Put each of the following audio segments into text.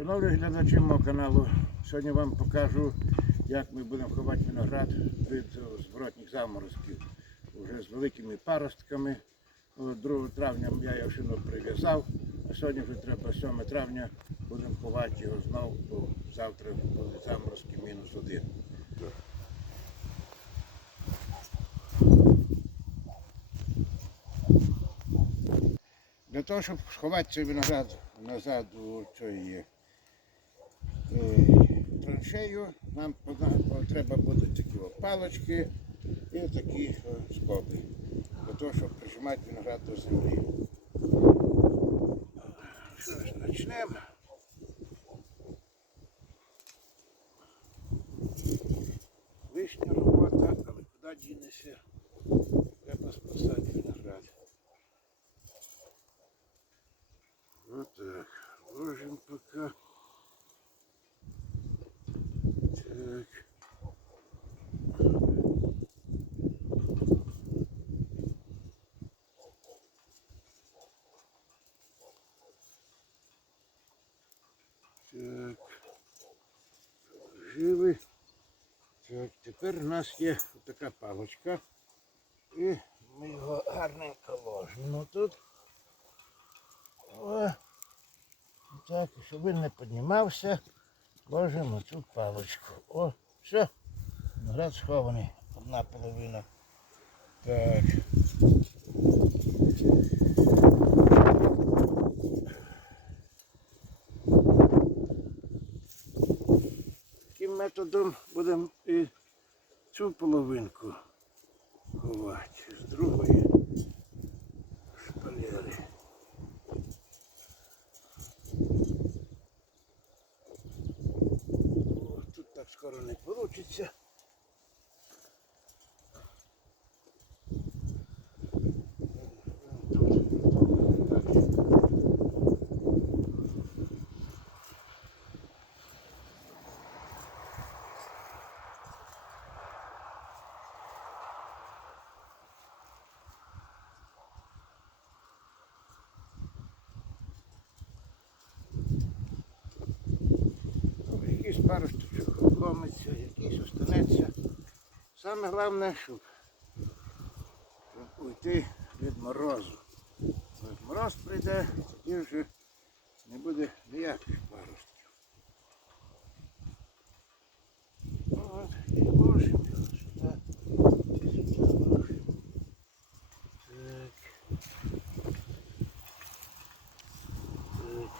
Шановні глядачі мого каналу, сьогодні вам покажу, як ми будемо ховати виноград від е, зворотніх заморозків. Уже з великими паростками. 2 травня я його шино прив'язав, а сьогодні вже треба 7 травня будемо ховати його знову, бо завтра будуть заморозки мінус один. Для того, щоб сховати цей виноград назад у е, траншею, нам треба будуть такі палочки і такі скоби. Для того, щоб прижимати виноград до землі. Що. Лишня робота, але куди дінеться? Треба спасати виноград. Вот так. Ложим пока. Так. Так. Положили. Так, тепер у нас є така палочка. І ми його гарненько ложимо тут. О, так, щоб він не піднімався, ложимо цю паличку. О, все, виноград схований, одна половина. Так. Методом будемо і цю половинку ховати з другої шпалери. О, Тут так скоро не вийде. Штучок обломиться, якийсь останеться. Саме головне, щоб, уйти від морозу. Мороз прийде, тоді вже не буде ніяких паростків. От, і ложимо його сюди. Сюди ложимо. Так. Так.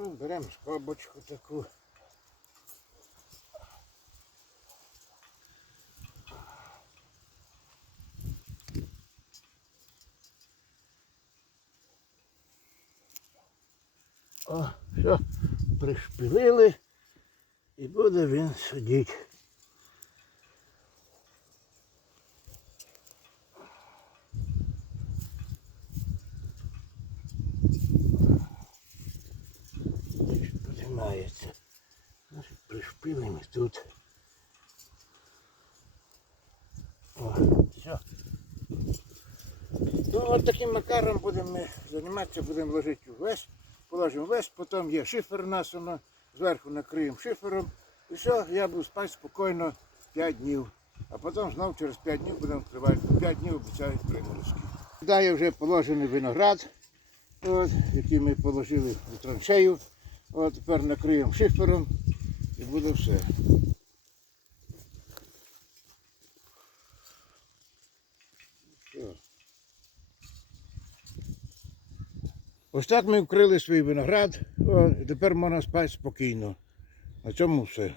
Ну, беремо шкабочку таку. О, все, пришпилили і буде він сидіти. Піднімається. Значить, пришпилимо тут. О, все. Ну, от таким макаром будемо ми займатися, будемо ложити весь, положимо весь, потім є шифер у нас, воно, зверху накриємо шифером. І все, я буду спати спокійно 5 днів. А потім знову через 5 днів будемо відкривати. 5 днів обіцяють приморозки. Далі вже положений виноград, от, який ми положили в траншею. От тепер накриємо шифером і буде все. Ось так ми вкрили свій виноград, і тепер можна спати спокійно. На цьому все.